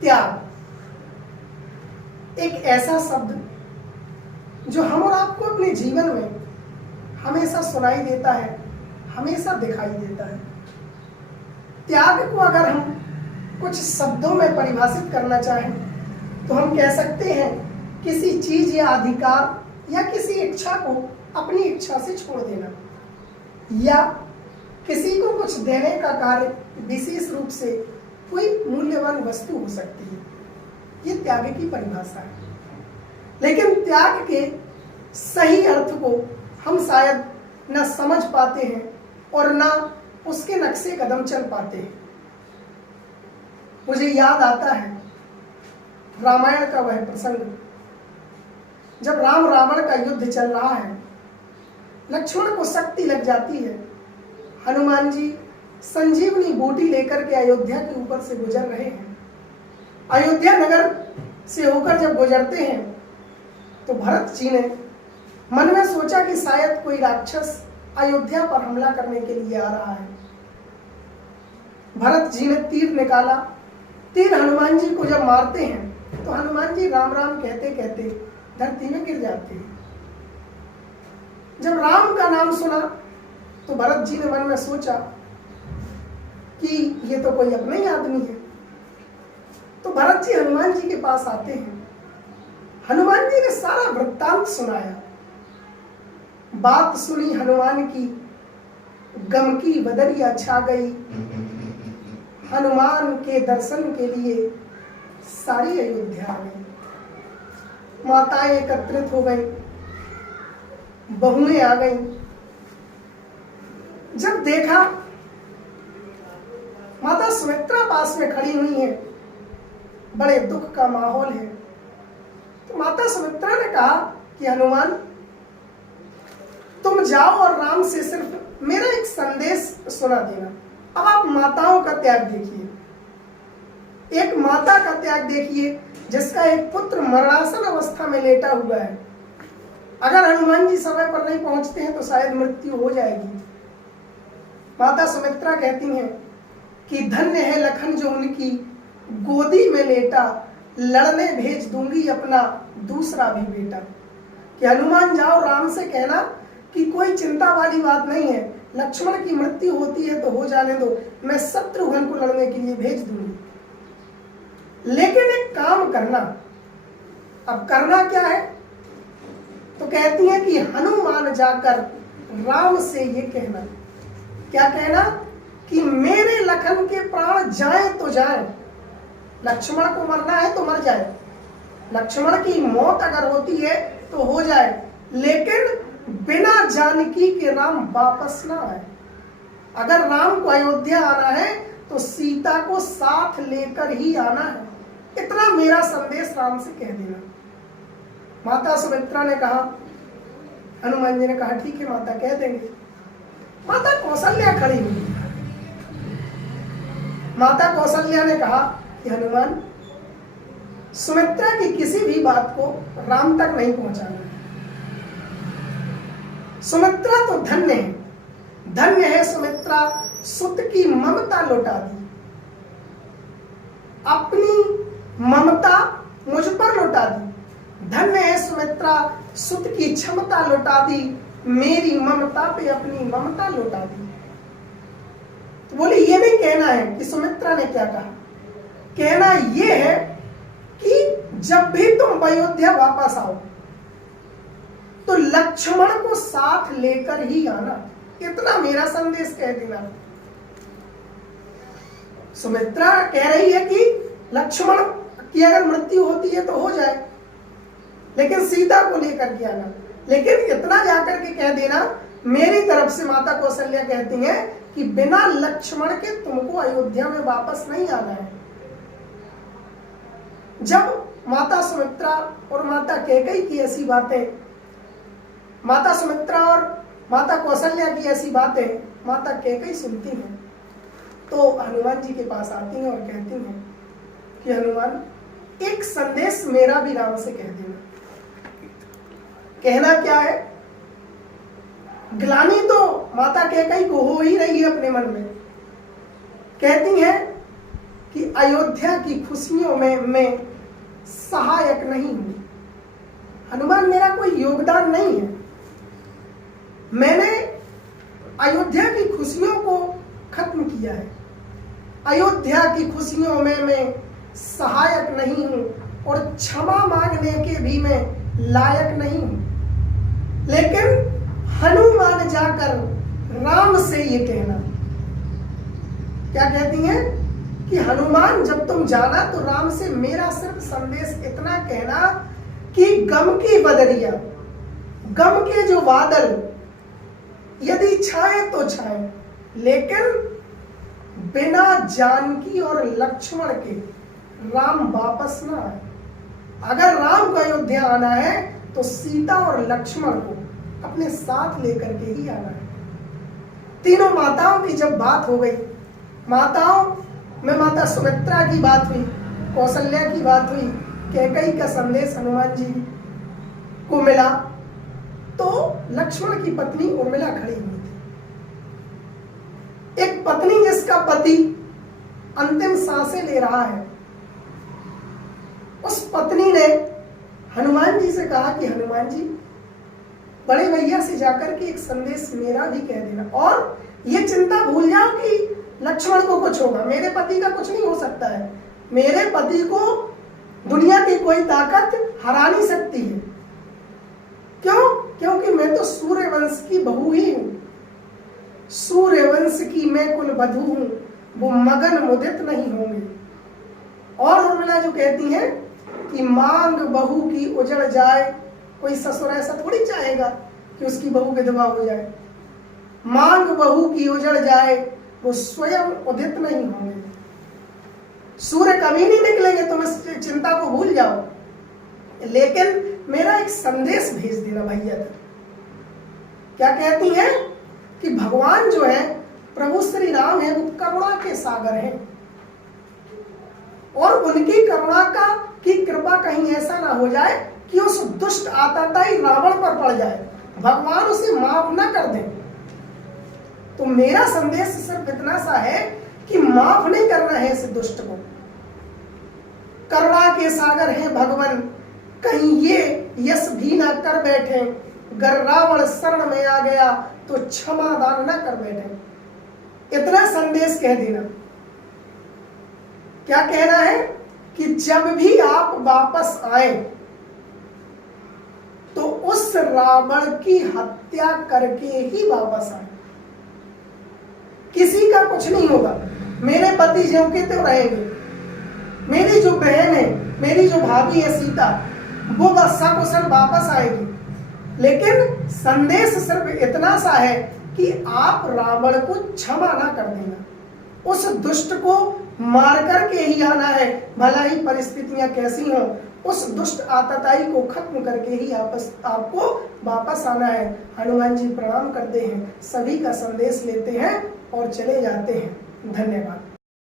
त्याग एक ऐसा शब्द जो हम और आपको अपने जीवन में हमेशा सुनाई देता है, हमेशा दिखाई देता है। त्याग को अगर हम कुछ शब्दों में परिभाषित करना चाहें तो हम कह सकते हैं किसी चीज या अधिकार या किसी इच्छा को अपनी इच्छा से छोड़ देना, या किसी को कुछ देने का कार्य, विशेष रूप से कोई मूल्यवान वस्तु हो सकती है। ये त्याग की परिभाषा है। लेकिन त्याग के सही अर्थ को हम शायद न समझ पाते हैं और न उसके नक्शे कदम चल पाते हैं। मुझे याद आता है रामायण का वह प्रसंग, जब राम रावण का युद्ध चल रहा है, लक्ष्मण को शक्ति लग जाती है, हनुमान जी संजीवनी बूटी लेकर के अयोध्या के ऊपर से गुजर रहे हैं। अयोध्या नगर से होकर जब गुजरते हैं तो भरत जी ने मन में सोचा कि शायद कोई राक्षस अयोध्या पर हमला करने के लिए आ रहा है। भरत जी ने तीर निकाला। तीर हनुमान जी को जब मारते हैं तो हनुमान जी राम राम कहते कहते धरती में गिर जाते हैं। जब राम का नाम सुना तो भरत जी ने मन में सोचा कि ये तो कोई अपना ही आदमी है। तो भरत जी हनुमान जी के पास आते हैं। हनुमान जी ने सारा वृत्तांत सुनाया। बात सुनी हनुमान की, गम की बदरिया छा गई। हनुमान के दर्शन के लिए सारी अयोध्या आ गई। माताएं एकत्रित हो गई, बहुएं आ गई। जब देखा माता सुमित्रा पास में खड़ी हुई है, बड़े दुख का माहौल है, तो माता सुमित्रा ने कहा कि हनुमान, तुम जाओ और राम से सिर्फ मेरा एक संदेश सुना देना। अब आप माताओं का त्याग देखिए, एक माता का त्याग देखिए जिसका एक पुत्र मरणासन अवस्था में लेटा हुआ है। अगर हनुमान जी समय पर नहीं पहुंचते हैं तो शायद मृत्यु हो जाएगी। माता सुमित्रा कहती हैं कि धन्य है लखन जो उनकी गोदी में लेटा, लड़ने भेज दूंगी अपना दूसरा भी बेटा। कि हनुमान जाओ, राम से कहना कि कोई चिंता वाली बात नहीं है, लक्ष्मण की मृत्यु होती है तो हो जाने दो, मैं शत्रुघ्न को लड़ने के लिए भेज दूंगी। लेकिन एक काम करना। अब करना क्या है? तो कहती है कि हनुमान जाकर राम से ये कहना। क्या कहना? कि मेरे लखन के प्राण जाए तो जाए, लक्ष्मण को मरना है तो मर जाए, लक्ष्मण की मौत अगर होती है तो हो जाए, लेकिन बिना जानकी के राम वापस ना आए। अगर राम को अयोध्या आना है तो सीता को साथ लेकर ही आना है। इतना मेरा संदेश राम से कह देना। माता सुमित्रा ने कहा, हनुमान जी ने कहा ठीक है माता, कह देंगे। माता कौशल्या खड़ी हुई। माता कौशल्या ने कहा कि हनुमान, सुमित्रा की किसी भी बात को राम तक नहीं पहुंचाना। सुमित्रा तो धन्य है, धन्य है सुमित्रा, सुत की ममता लौटा दी। अपनी ममता मुझ पर लौटा दी। धन्य है सुमित्रा, सुत की क्षमता लौटा दी, मेरी ममता पे अपनी ममता लौटा दी। तो बोले ये नहीं कहना है कि सुमित्रा ने क्या कहा, कहना ये है कि जब भी तुम अयोध्या वापस आओ तो लक्ष्मण को साथ लेकर ही आना। इतना मेरा संदेश कह देना। सुमित्रा कह रही है कि लक्ष्मण की अगर मृत्यु होती है तो हो जाए, लेकिन सीता को लेकर के आना। लेकिन इतना जाकर के कह देना, मेरी तरफ से माता कौशल्या कहती हैं कि बिना लक्ष्मण के तुमको अयोध्या में वापस नहीं आना है। जब माता सुमित्रा और माता कैकेयी की ऐसी बातें, माता सुमित्रा और माता कौशल्या की ऐसी बातें माता कैकेयी सुनती हैं तो हनुमान जी के पास आती हैं और कहती हैं कि हनुमान, एक संदेश मेरा भी राम से कह देना। कहना क्या है? ग्लानि तो माता कैकेयी को हो ही रही है अपने मन में। कहती हैं कि अयोध्या की खुशियों में मैं सहायक नहीं हूं। हनुमान मेरा कोई योगदान नहीं है। मैंने अयोध्या की खुशियों को खत्म किया है। अयोध्या की खुशियों में मैं सहायक नहीं हूं और क्षमा मांगने के भी मैं लायक नहीं हूं। लेकिन हनुमान जाकर राम से ये कहना, क्या कहती हैं कि हनुमान जब तुम जाना तो राम से मेरा सिर्फ संदेश इतना कहना कि गम की बदरिया, गम के जो बादल यदि छाए तो छाए, लेकिन बिना जानकी और लक्ष्मण के राम वापस ना आए। अगर राम को अयोध्या आना है तो सीता और लक्ष्मण को अपने साथ लेकर के ही आना है। तीनों माताओं की जब बात हो गई, माताओं में माता सुमित्रा की बात हुई, कौशल्या की बात हुई, कैकेयी का संदेश हनुमान जी को मिला, तो लक्ष्मण की पत्नी उर्मिला खड़ी हुई थी। एक पत्नी जिसका पति अंतिम सांसें ले रहा है, उस पत्नी ने हनुमान जी से कहा कि हनुमान जी, बड़े भैया से जाकर के एक संदेश मेरा भी कह देना, और ये चिंता भूल जाओ कि लक्ष्मण को कुछ होगा। मेरे पति का कुछ नहीं हो सकता है। मेरे पति को दुनिया की कोई ताकत हरा नहीं सकती है। क्यों? क्योंकि मैं तो सूर्यवंश की बहू ही हूं। सूर्यवंश की मैं कुल वधू हूं, वो मगन मुदित नहीं होंगे। और उर्मिला जो कहती हैं कि मांग बहू की उजड़ जाए, कोई ससुर ऐसा थोड़ी चाहेगा कि उसकी बहू विधवा हो जाए। मांग बहू की उजड़ जाए, वो स्वयं उदित नहीं होंगे। सूर्य कभी नहीं निकलेंगे, तुम इस चिंता को भूल जाओ, लेकिन मेरा एक संदेश भेज देना भैया तक। क्या कहती हैं कि भगवान जो है, प्रभु श्री राम है, वो करुणा के सागर हैं, और उनकी करुणा की कृपा कहीं ऐसा ना हो जाए कि उस दुष्ट आतताई रावण पर पड़ जाए, भगवान उसे माफ ना कर दें। तो मेरा संदेश सिर्फ इतना सा है कि माफ नहीं करना है इस दुष्ट को। करुणा के सागर है भगवान, कहीं ये यश भी ना कर बैठे, गर रावण शरण में आ गया तो क्षमा दान ना कर बैठे। इतना संदेश कह देना। क्या कहना है कि जब भी आप वापस आए तो उस रावण की हत्या करके ही वापस आए। किसी का कुछ नहीं होगा, मेरे पति ज्यों के त्यों रहेंगे। मेरी जो बहन है, मेरी जो भाभी है सीता, वो बस सकुशल वापस आएगी। लेकिन संदेश सिर्फ इतना सा है कि आप रावण को क्षमा ना कर देना, उस दुष्ट को मार करके ही आना है, भला ही परिस्थितियां कैसी हों। उस दुष्ट आतताई को खत्म करके ही आपको वापस आना है। हनुमान जी प्रणाम करते हैं, सभी का संदेश लेते हैं और चले जाते हैं। धन्यवाद।